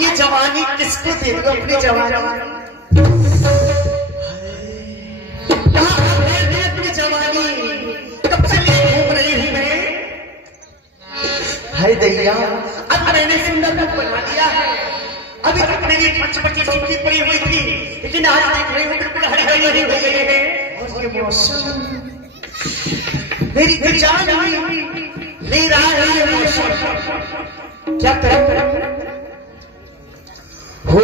ये जवानी किसको दे दूं अपनी जवानी? कहाँ है अपनी जवानी? कब से लिए घूम रही हूँ मैं? हाय दैया, अब मैंने सुंदर रूप बना दिया है। अभी तक मेरी पंचवटी सूखी पड़ी हुई थी, लेकिन आज देख रही हूँ बिल्कुल हरी हरी हो गई है। और ये मौसम मेरी दिल जान ले रहा है। ये मौसम क्या तरफ हो